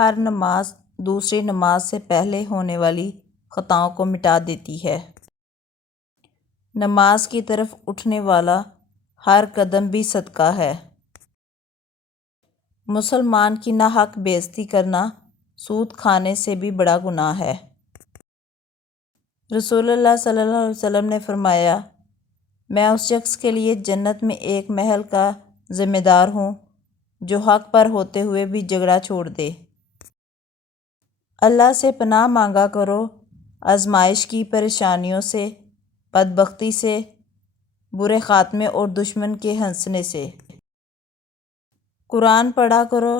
ہر نماز دوسری نماز سے پہلے ہونے والی خطاؤں کو مٹا دیتی ہے۔ نماز کی طرف اٹھنے والا ہر قدم بھی صدقہ ہے۔ مسلمان کی ناحق بے عزتی کرنا سود کھانے سے بھی بڑا گناہ ہے۔ رسول اللہ صلی اللہ علیہ وسلم نے فرمایا، میں اس شخص کے لیے جنت میں ایک محل کا ذمہ دار ہوں جو حق پر ہوتے ہوئے بھی جھگڑا چھوڑ دے۔ اللہ سے پناہ مانگا کرو آزمائش کی پریشانیوں سے، بدبختی سے، برے خاتمے اور دشمن کے ہنسنے سے۔ قرآن پڑھا کرو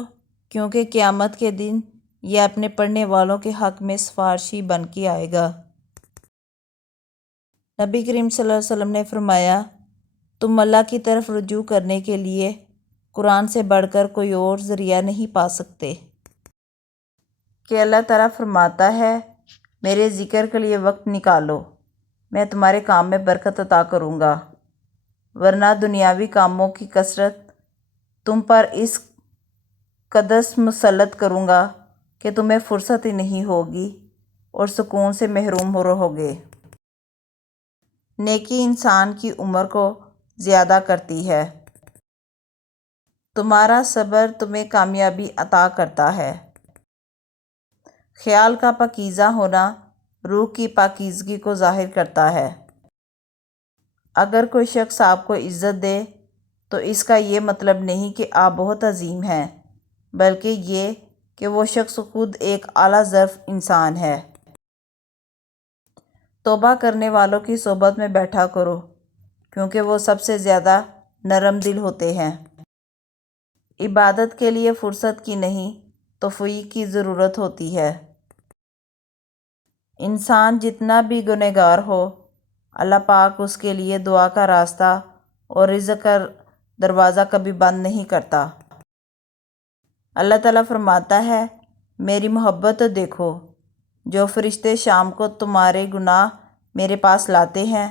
کیونکہ قیامت کے دن یہ اپنے پڑھنے والوں کے حق میں سفارشی بن کے آئے گا۔ نبی کریم صلی اللہ علیہ وسلم نے فرمایا، تم اللہ کی طرف رجوع کرنے کے لیے قرآن سے بڑھ کر کوئی اور ذریعہ نہیں پا سکتے، کہ اللہ تعالیٰ فرماتا ہے، میرے ذکر کے لیے وقت نکالو، میں تمہارے کام میں برکت عطا کروں گا، ورنہ دنیاوی کاموں کی کثرت تم پر اس قدر مسلط کروں گا کہ تمہیں فرصت ہی نہیں ہوگی اور سکون سے محروم رہو گے۔ نیکی انسان کی عمر کو زیادہ کرتی ہے۔ تمہارا صبر تمہیں کامیابی عطا کرتا ہے۔ خیال کا پاکیزہ ہونا روح کی پاکیزگی کو ظاہر کرتا ہے۔ اگر کوئی شخص آپ کو عزت دے تو اس کا یہ مطلب نہیں کہ آپ بہت عظیم ہیں، بلکہ یہ کہ وہ شخص خود ایک اعلیٰ ظرف انسان ہے۔ توبہ کرنے والوں کی صحبت میں بیٹھا کرو کیونکہ وہ سب سے زیادہ نرم دل ہوتے ہیں۔ عبادت کے لیے فرصت کی نہیں توفیق کی ضرورت ہوتی ہے۔ انسان جتنا بھی گنہگار ہو، اللہ پاک اس کے لیے دعا کا راستہ اور رزق کا دروازہ کبھی بند نہیں کرتا۔ اللہ تعالیٰ فرماتا ہے، میری محبت دیکھو، جو فرشتے شام کو تمہارے گناہ میرے پاس لاتے ہیں،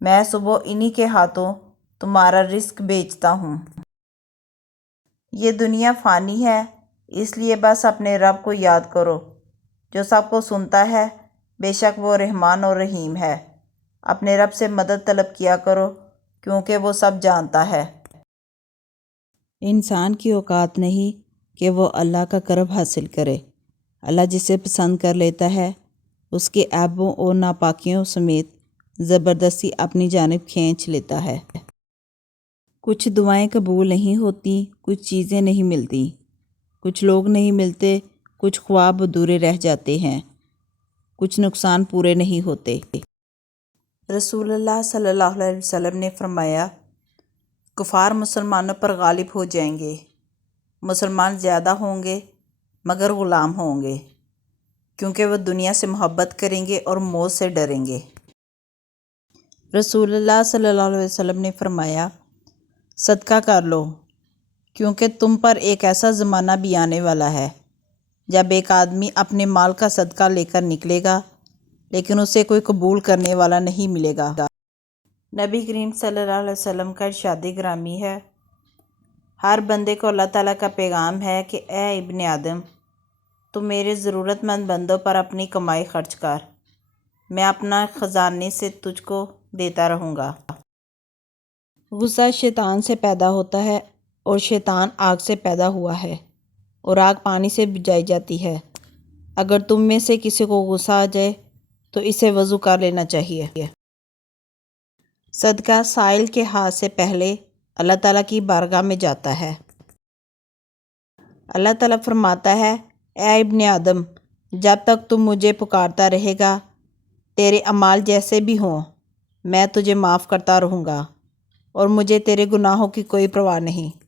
میں صبح انہی کے ہاتھوں تمہارا رزق بیچتا ہوں۔ یہ دنیا فانی ہے، اس لیے بس اپنے رب کو یاد کرو جو سب کو سنتا ہے، بے شک وہ رحمان اور رحیم ہے۔ اپنے رب سے مدد طلب کیا کرو کیونکہ وہ سب جانتا ہے۔ انسان کی اوقات نہیں کہ وہ اللہ کا قرب حاصل کرے۔ اللہ جسے پسند کر لیتا ہے اس کے عیبوں اور ناپاکیوں سمیت زبردستی اپنی جانب کھینچ لیتا ہے۔ کچھ دعائیں قبول نہیں ہوتی، کچھ چیزیں نہیں ملتی، کچھ لوگ نہیں ملتے، کچھ خواب ادھورے رہ جاتے ہیں، کچھ نقصان پورے نہیں ہوتے۔ رسول اللہ صلی اللہ علیہ وسلم نے فرمایا، کفار مسلمانوں پر غالب ہو جائیں گے، مسلمان زیادہ ہوں گے مگر غلام ہوں گے، کیونکہ وہ دنیا سے محبت کریں گے اور موت سے ڈریں گے۔ رسول اللہ صلی اللہ علیہ وسلم نے فرمایا، صدقہ کر لو کیونکہ تم پر ایک ایسا زمانہ بھی آنے والا ہے جب ایک آدمی اپنے مال کا صدقہ لے کر نکلے گا لیکن اسے کوئی قبول کرنے والا نہیں ملے گا۔ نبی کریم صلی اللہ علیہ وسلم کا ارشاد گرامی ہے، ہر بندے کو اللہ تعالیٰ کا پیغام ہے کہ اے ابن آدم، تو میرے ضرورت مند بندوں پر اپنی کمائی خرچ کر، میں اپنا خزانے سے تجھ کو دیتا رہوں گا۔ غصہ شیطان سے پیدا ہوتا ہے اور شیطان آگ سے پیدا ہوا ہے اور آگ پانی سے بجھائی جاتی ہے۔ اگر تم میں سے کسی کو غصہ آ جائے تو اسے وضو کر لینا چاہیے۔ صدقہ سائل کے ہاتھ سے پہلے اللہ تعالیٰ کی بارگاہ میں جاتا ہے۔ اللہ تعالیٰ فرماتا ہے، اے ابن آدم، جب تک تم مجھے پکارتا رہے گا، تیرے اعمال جیسے بھی ہوں میں تجھے معاف کرتا رہوں گا اور مجھے تیرے گناہوں کی کوئی پرواہ نہیں۔